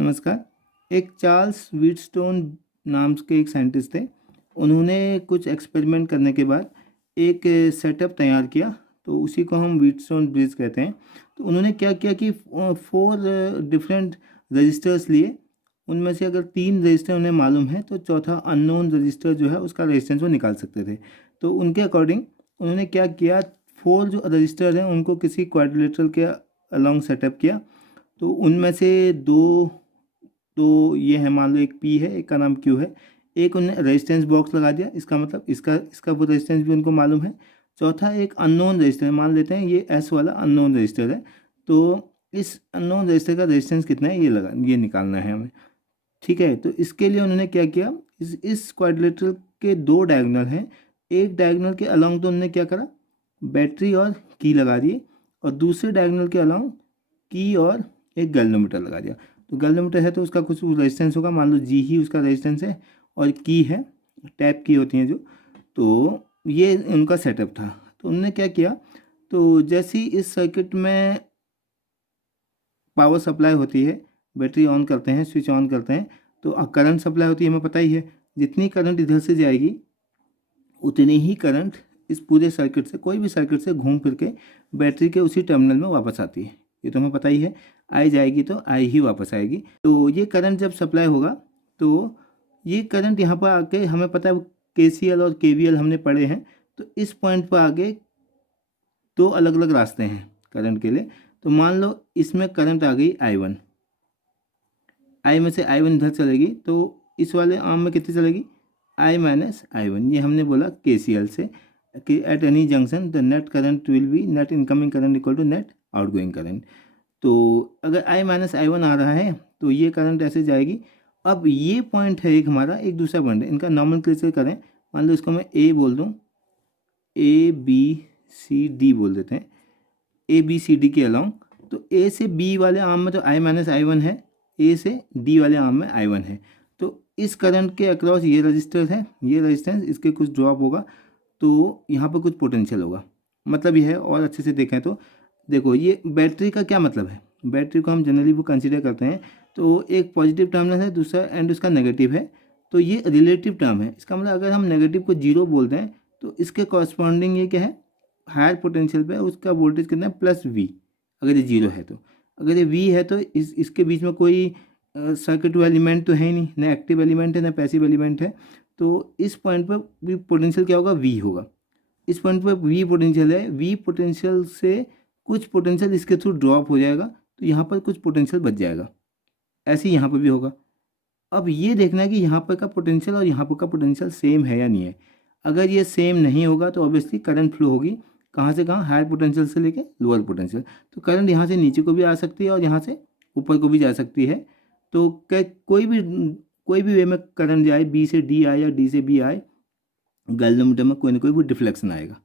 नमस्कार। एक Charles Wheatstone नाम के एक साइंटिस्ट थे। उन्होंने कुछ एक्सपेरिमेंट करने के बाद एक सेटअप तैयार किया, तो उसी को हम व्हीटस्टोन ब्रिज कहते हैं। तो उन्होंने क्या किया कि 4 डिफरेंट रजिस्टर्स लिए। उनमें से अगर 3 रजिस्टर उन्हें मालूम है तो चौथा अननोन रजिस्टर जो है उसका रेजिस्टेंस वो निकाल सकते थे। तो उनके अकॉर्डिंग उन्होंने क्या किया, 4 जो रजिस्टर हैं उनको किसी क्वाड्रिलेटरल के अलॉन्ग सेटअप किया। तो उनमें से 2 तो ये है, मान लो एक पी है, एक का नाम क्यू है। एक उन्होंने रेजिस्टेंस बॉक्स लगा दिया, इसका मतलब इसका इसका वो रेजिस्टेंस भी उनको मालूम है। चौथा एक अननोन रजिस्टर है, मान लेते हैं ये एस वाला अननोन रजिस्टर है। तो इस अननोन रजिस्टर का रेजिस्टेंस कितना है ये निकालना है हमें। ठीक है, तो इसके लिए उन्होंने क्या किया, इस क्वाड्रिलेटरल के 2 डायगोनल हैं। एक डायगोनल के अलॉन्ग तो उन्होंने क्या करा, बैटरी और की लगा दिए, और दूसरे डायगोनल के अलॉन्ग की और एक गैल्वेनोमीटर लगा दिया। तो गैल्वेनोमीटर है तो उसका कुछ रेजिस्टेंस होगा, मान लो जी ही उसका रेजिस्टेंस है, और की है, टैप की होती हैं जो। तो ये उनका सेटअप था। तो उन्होंने क्या किया, तो जैसे ही इस सर्किट में पावर सप्लाई होती है, बैटरी ऑन करते हैं, स्विच ऑन करते हैं, तो करंट सप्लाई होती है, हमें पता ही है। जितनी करंट इधर से जाएगी उतनी ही करंट इस पूरे सर्किट से, कोई भी सर्किट से घूम फिर के बैटरी के उसी टर्मिनल में वापस आती है। ये तो हमें पता ही है, आई जाएगी तो आई ही वापस आएगी। तो ये करंट जब सप्लाई होगा तो ये करंट यहाँ पर आके, हमें पता है केसीएल और केवीएल हमने पढ़े हैं। तो इस पॉइंट पर आगे 2 अलग अलग रास्ते हैं करंट के लिए। तो मान लो इसमें करंट आ गई I1, आई में से I1 इधर चलेगी, तो इस वाले आर्म में कितनी चलेगी, I माइनस I1। ये हमने बोला KCL से कि at any junction the net current will be net incoming current equal to net outgoing current. तो अगर I माइनस I1 आ रहा है तो ये करंट ऐसे जाएगी। अब ये पॉइंट है एक हमारा, एक दूसरा पॉइंट है, इनका नॉमेनक्लेचर करें। मान लो इसको मैं A बोल दूँ, ABCD बोल देते हैं, ABCD के अलॉन्ग। तो A से B वाले आर्म में तो I माइनस I1 है, A से D वाले आर्म में I1 है। तो इस करंट के अक्रॉस ये रजिस्टर है, ये रजिस्टेंस, इसके कुछ ड्रॉप होगा, तो यहाँ पर कुछ पोटेंशियल होगा। मतलब ये है, और अच्छे से देखें तो देखो, ये बैटरी का क्या मतलब है, बैटरी को हम जनरली वो कंसिडर करते हैं, तो एक पॉजिटिव टर्मिनल है, दूसरा एंड उसका नेगेटिव है। तो ये रिलेटिव टर्म है, इसका मतलब अगर हम नेगेटिव को 0 बोलते हैं तो इसके कॉरस्पॉन्डिंग ये क्या है, हायर पोटेंशियल पे उसका वोल्टेज कितना है, प्लस V। अगर ये 0 है तो, अगर ये V है तो इसके बीच में कोई सर्किट एलिमेंट तो है ही नहीं, ना एक्टिव एलिमेंट है ना पैसिव एलिमेंट है। तो इस पॉइंट पर भी पोटेंशियल क्या होगा, V होगा। इस पॉइंट पर V पोटेंशियल है, V पोटेंशियल से कुछ पोटेंशियल इसके थ्रू ड्रॉप हो जाएगा, तो यहाँ पर कुछ पोटेंशियल बच जाएगा। ऐसे ही यहाँ पर भी होगा। अब ये देखना है कि यहाँ पर का पोटेंशियल और यहाँ पर का पोटेंशियल सेम है या नहीं है। अगर ये सेम नहीं होगा तो ऑब्वियसली करंट फ्लो होगी, कहाँ से कहाँ, हायर पोटेंशियल से लेके लोअर पोटेंशियल। तो करंट यहाँ से नीचे को भी आ सकती है और यहाँ से ऊपर को भी जा सकती है। तो कोई भी वे में करंट जाए, बी से डी आए या डी से बी आए, गैल्वेनोमीटर में कोई ना कोई भी डिफ्लेक्शन आएगा।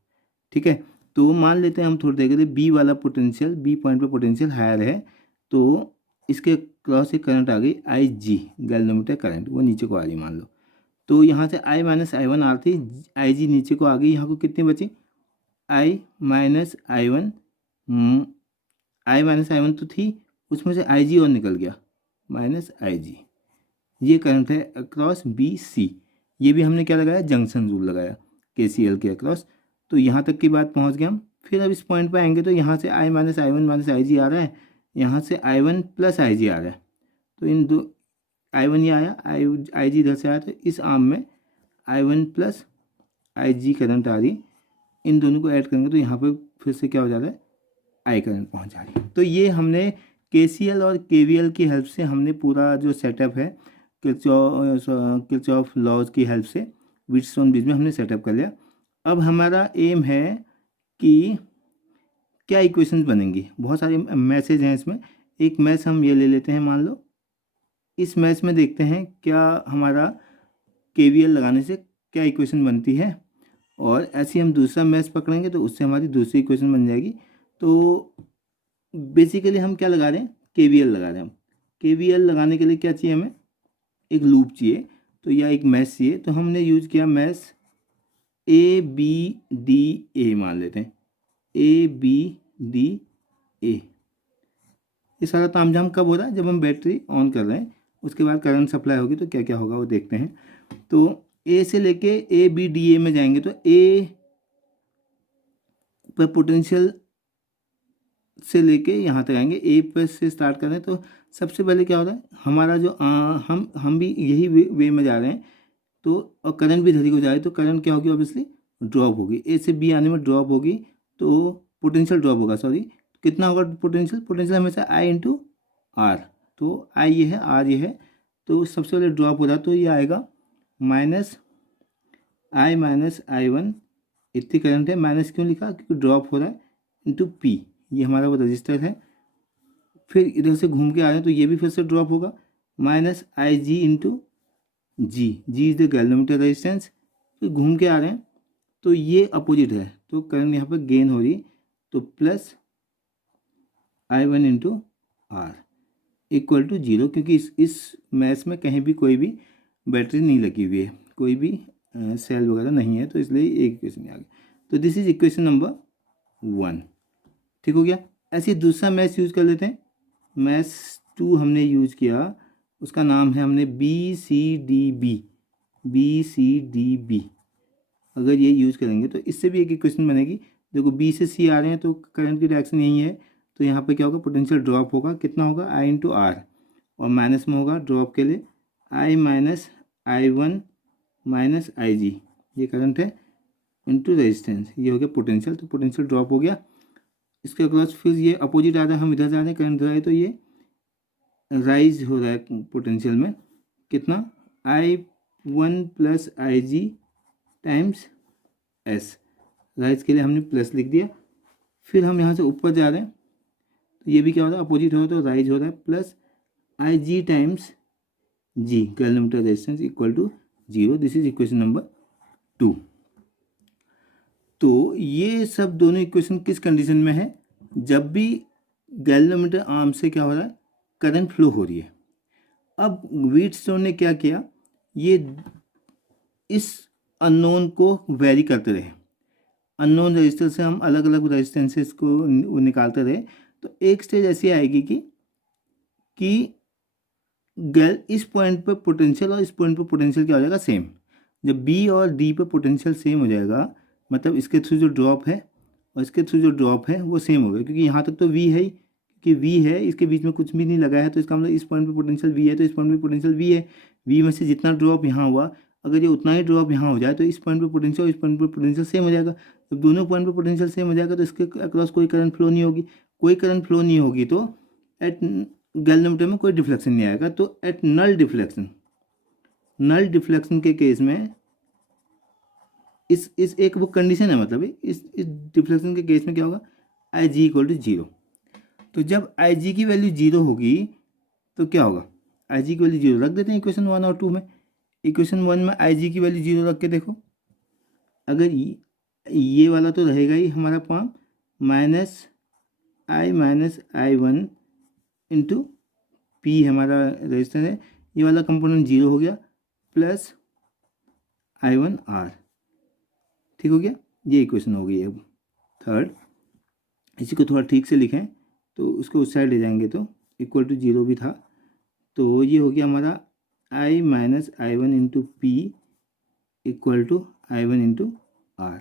ठीक है, तो मान लेते हैं हम थोड़ी देर के लिए बी वाला पोटेंशियल, बी पॉइंट पे पोटेंशियल हायर है, तो इसके क्रॉस से करंट आ गई IG, गैल्वेनोमीटर करंट वो नीचे को आ रही मान लो। तो यहाँ से I माइनस I1 आ रही, IG नीचे को आ गई, यहाँ को कितनी बची, I minus I1, I minus I1 तो थी, उसमें से IG और निकल गया, माइनस IG। ये करंट है अक्रॉस BC। ये भी हमने क्या लगाया, जंक्शन रूल लगाया KCL के अक्रॉस। तो यहाँ तक की बात पहुँच गए हम। फिर अब इस पॉइंट पर आएंगे तो यहाँ से I minus I1 minus IG आ रहा है, यहाँ से I1 प्लस IG आ रहा है। तो इन दो, I1 ये आया, IG इधर से आया, तो इस आर्म में I1 प्लस IG करंट आ रही, इन दोनों को ऐड करेंगे तो यहाँ पे फिर से क्या हो जा रहा है, I करंट पहुँच जा रही है। तो ये हमने KCL और KVL की हेल्प से हमने पूरा जो सेटअप है, किरचॉफ लॉज की हेल्प से व्हीटस्टोन ब्रिज में हमने सेटअप कर लिया। अब हमारा एम है कि क्या इक्वेशंस बनेंगी। बहुत सारे मैसेज हैं इसमें, एक मैथ हम ये ले लेते हैं, मान लो इस मैथ में देखते हैं क्या हमारा KVL लगाने से क्या इक्वेशन बनती है, और ऐसे हम दूसरा मैथ पकड़ेंगे तो उससे हमारी दूसरी इक्वेशन बन जाएगी। तो बेसिकली हम क्या लगा रहे हैं, KVL लगा रहे हैं हम। KVL लगाने के लिए क्या चाहिए हमें, एक लूप चाहिए, तो या एक मैथ चाहिए। तो हमने यूज किया मैथ ABDA, मान लेते हैं ABDA। ये सारा तामझाम कब हो रहा है? जब हम बैटरी ऑन कर रहे हैं, उसके बाद करंट सप्लाई होगी तो क्या क्या होगा वो देखते हैं। तो ए से लेके ए बी डी ए में जाएंगे तो ए पर पोटेंशियल से लेके यहाँ तक आएंगे, ए पर से स्टार्ट करें तो सबसे पहले क्या होता है हमारा जो हम भी यही वे में जा रहे हैं, तो और करंट भी धरी को जा रही है, तो करंट क्या होगी? ऑब्वियसली ड्रॉप होगी, ए से बी आने में ड्रॉप होगी, तो पोटेंशियल ड्रॉप होगा, सॉरी कितना होगा पोटेंशियल? पोटेंशियल हमेशा आई इंटू आर, तो आई ये है, आर ये है, तो सबसे पहले ड्रॉप हो रहा है तो ये आएगा माइनस आई वन, इतनी करंट है, माइनस क्यों लिखा? क्योंकि ड्रॉप हो रहा है, इंटू पी, ये हमारा वो रजिस्टर है। फिर इधर से घूम के आ रहे हैं तो ये भी फिर से ड्रॉप होगा, minus I G into G, G is the galvanometer resistance. फिर घूम के आ रहे हैं तो ये अपोजिट है, तो करंट यहाँ पर गेन हो रही, तो plus I one into R equal to zero, क्योंकि इस मैथ में कहीं भी कोई भी बैटरी नहीं लगी हुई है, कोई भी सेल वगैरह नहीं है, तो इसलिए एक इक्वेशन आ गया। तो दिस इज इक्वेशन नंबर 1। ठीक हो गया। ऐसे दूसरा मैथ यूज़ कर लेते हैं। मैथ 2 हमने यूज़ किया, उसका नाम है हमने बी सी डी बी। अगर ये यूज़ करेंगे तो इससे भी एक इक्वेशन बनेगी। देखो बी से सी आ रहे हैं तो करंट की डायरेक्शन यही है, तो यहाँ पे क्या होगा? पोटेंशियल ड्रॉप होगा, कितना होगा? आई इंटू आर, और माइनस में होगा ड्रॉप के लिए आई minus I one minus I जी, ये करंट है, इंटू रेजिस्टेंस, ये हो गया पोटेंशियल, तो पोटेंशियल ड्रॉप हो गया। इसके अक्रॉस फिर ये अपोजिट आ रहा है, हम इधर जा रहे हैं, करंट इधर है, तो ये राइज हो रहा है पोटेंशियल में, कितना? I one plus I G times S, rise के लिए हमने प्लस लिख दिया। फिर हम यहाँ से ऊपर जा रहे हैं तो ये भी क्या हो रहा है? अपोजिट हो रहा है, तो राइज हो रहा है, plus I G times G, galvanometer resistance equal to zero. This is equation number 2। तो ये सब दोनों इक्वेशन किस कंडीशन में है? जब भी गैल्वेनोमीटर आर्म से क्या हो रहा है? करंट फ्लो हो रही है। अब व्हीटस्टोन ने क्या किया? ये इस अननोन को वेरी करते रहे, अननोन रजिस्टर से हम अलग अलग रेजिस्टेंसेस को निकालते रहे, तो एक स्टेज ऐसी आएगी कि इस पॉइंट पर पोटेंशियल और इस पॉइंट पर पोटेंशियल क्या हो जाएगा? सेम। जब बी और डी पर पोटेंशियल सेम हो जाएगा, मतलब इसके थ्रू जो ड्रॉप है और इसके थ्रू जो ड्रॉप है वो सेम हो गया, क्योंकि यहाँ तक तो वी है ही, क्योंकि वी है, इसके बीच में कुछ भी नहीं लगा है, तो इसका मतलब इस पॉइंट पे पोटेंशियल वी है, तो इस पॉइंट पे पोटेंशियल वी है। वी में से जितना ड्रॉप यहाँ हुआ, अगर ये उतना ही ड्रॉप यहाँ हो जाए तो इस पॉइंट पे पोटेंशियल और इस पॉइंट पे पोटेंशियल सेम हो जाएगा। जब दोनों पॉइंट पे पोटेंशियल सेम हो जाएगा तो इसके अक्रॉस कोई करंट फ्लो नहीं होगी, कोई करंट फ्लो नहीं होगी तो एट गैल्वेनोमीटर में कोई डिफ्लेक्शन नहीं आएगा। तो एट नल डिफ्लेक्शन के केस में इस एक वो कंडीशन है, मतलब इस डिफ्लेक्शन के केस में क्या होगा? आई जी इक्वल टू जीरो। तो जब आई जी की वैल्यू जीरो होगी तो क्या होगा? आई जी की वैल्यू जीरो रख देते हैं इक्वेशन 1 और 2 में। इक्वेशन 1 में आई जी की वैल्यू जीरो रख के देखो, अगर ये वाला तो रहेगा ही हमारा form, minus I one into P हमारा रेजिस्टेंस है, ये वाला कंपोनेंट जीरो हो गया, प्लस आई वन आर। ठीक हो गया, ये इक्वेशन हो गई है। अब थर्ड, इसी को थोड़ा ठीक से लिखें तो उसको उस साइड ले जाएंगे तो इक्वल टू जीरो भी था, तो ये हो गया हमारा I minus I one into P equal to I one into R.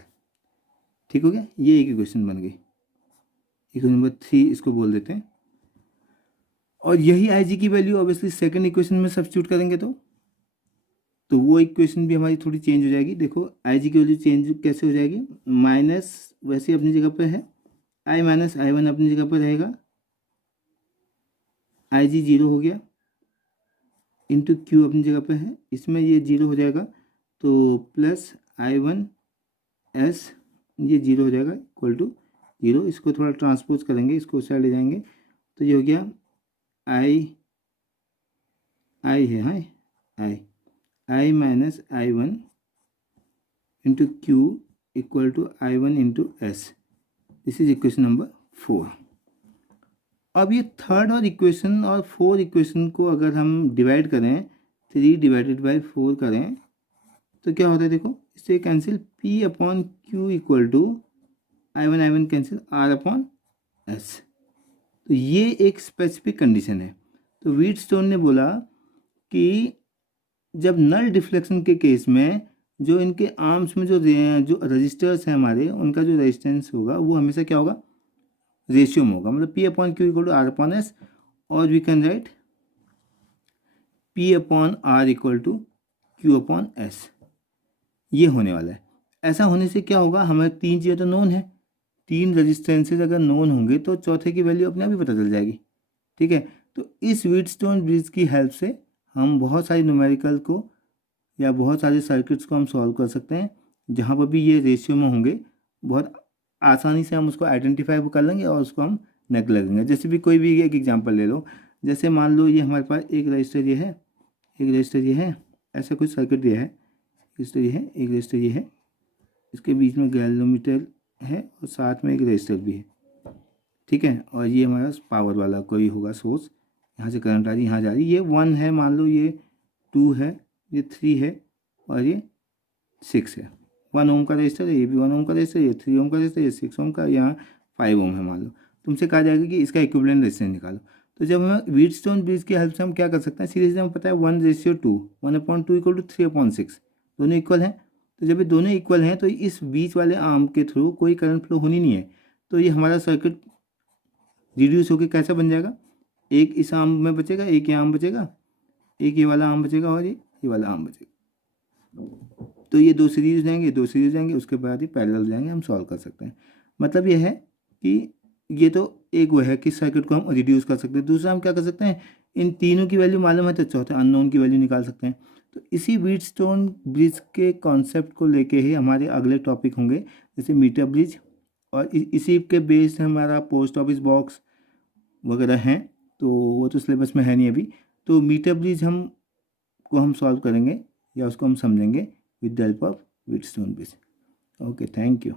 ठीक हो गया, ये एक इक्वेशन बन गई। इक्वेशन नंबर 3 इसको बोल देते हैं। और यही आई जी की वैल्यू ऑब्वियसली सेकंड इक्वेशन में सब्स्टिट्यूट करेंगे तो वो इक्वेशन भी हमारी थोड़ी चेंज हो जाएगी। देखो आई जी की वैल्यू चेंज कैसे हो जाएगी? माइनस वैसे अपनी जगह पर है, आई माइनस आई वन अपनी जगह पर रहेगा, आई जी जीरो हो गया, इंटू क्यू अपनी जगह पर है, इसमें ये जीरो हो जाएगा, तो प्लस आई वन एस, ये जीरो हो जाएगा इक्वल टू जीरो। इसको थोड़ा ट्रांसपोज करेंगे, इसको उस साइड ले जाएंगे तो ये हो गया आई है, हाँ I minus I one into Q equal to I one into S. This is equation number 4। अब ये थर्ड और इक्वेशन और 4 इक्वेशन को अगर हम डिवाइड करें, 3 डिवाइडेड बाई 4 करें तो क्या होता है? देखो इससे cancel, P upon Q equal to I one cancel, R upon S. तो ये एक स्पेसिफिक कंडीशन है। तो व्हीटस्टोन ने बोला कि जब नल डिफ्लेक्शन के केस में जो इनके आर्म्स में जो रजिस्टर्स हैं हमारे, उनका जो रेजिस्टेंस होगा वो हमेशा क्या होगा, रेशियो में होगा, मतलब P upon Q equal to R upon S, और we can write P upon R equal to Q upon S. ये होने वाला है। ऐसा होने से क्या होगा, हमारे तीन चीज़ें तो नोन है, तीन रेजिस्टेंसेज अगर नोन होंगे तो चौथे की वैल्यू अपने आप ही पता चल जाएगी। ठीक है, तो इस व्हीटस्टोन ब्रिज की हेल्प से हम बहुत सारी न्यूमेरिकल को या बहुत सारे सर्किट्स को हम सॉल्व कर सकते हैं, जहाँ पर भी ये रेशियो में होंगे बहुत आसानी से हम उसको आइडेंटिफाई कर लेंगे और उसको हम नेक लगेंगे। जैसे भी कोई भी एक एग्जांपल ले लो, जैसे मान लो ये हमारे पास एक रजिस्टर ये है, एक रजिस्टर ये है, ऐसा कुछ सर्किट दिया है, रजिस्टर ये है, एक रजिस्टर ये है, इसके बीच में गैल्वेनोमीटर है और साथ में एक रजिस्टर भी है। ठीक है, और ये हमारा पावर वाला कोई होगा सोर्स, यहाँ से करंट आ रही, यहाँ जा रही, ये 1 है, मान लो ये 2 है, ये 3 है और ये 6 है। 1 ओम का रजिस्टर है, ये भी 1 ओम का रजिस्टर, ये 3 ओम का रजिस्टर, ये 6 ओम का, यहाँ 5 ओम है मान लो। तुमसे कहा जाएगा कि इसका इक्विवेलेंट रेजिस्टेंस निकालो। तो जब हम व्हीटस्टोन ब्रिज की हेल्प से हम क्या कर सकते हैं, सीधे हमें पता है 1:2, 1/2 इक्वल टू 3/6, दोनों इक्वल हैं। तो जब ये दोनों इक्वल हैं तो इस बीच वाले आर्म के थ्रू कोई करंट फ्लो होनी नहीं है, तो ये हमारा सर्किट रिड्यूस होकर कैसा बन जाएगा, एक इस आर्म में बचेगा, एक ये आर्म बचेगा, एक ये वाला आर्म बचेगा और ये वाला आर्म बचेगा। तो ये दो सीरीज हो जाएंगे, दो सीरीज हो जाएंगे, उसके बाद ये पैरेलल हो जाएंगे, हम सॉल्व कर सकते हैं। मतलब ये है कि ये तो एक वो है कि सर्किट को हम रिड्यूस कर सकते हैं। दूसरा हम क्या कर सकते हैं, इन तीनों की वैल्यू मालूम है तो चौथे अननोन की वैल्यू निकाल सकते हैं। तो इसी व्हीटस्टोन ब्रिज के कॉन्सेप्ट को लेके ही हमारे अगले टॉपिक होंगे, जैसे मीटर ब्रिज, और इसी के बेस्ड हमारा पोस्ट ऑफिस बॉक्स वगैरह हैं, तो वो तो सिलेबस में है नहीं अभी। तो मीटर ब्रिज हम सॉल्व करेंगे या उसको हम समझेंगे with the help of Wheatstone bridge. Okay, thank you.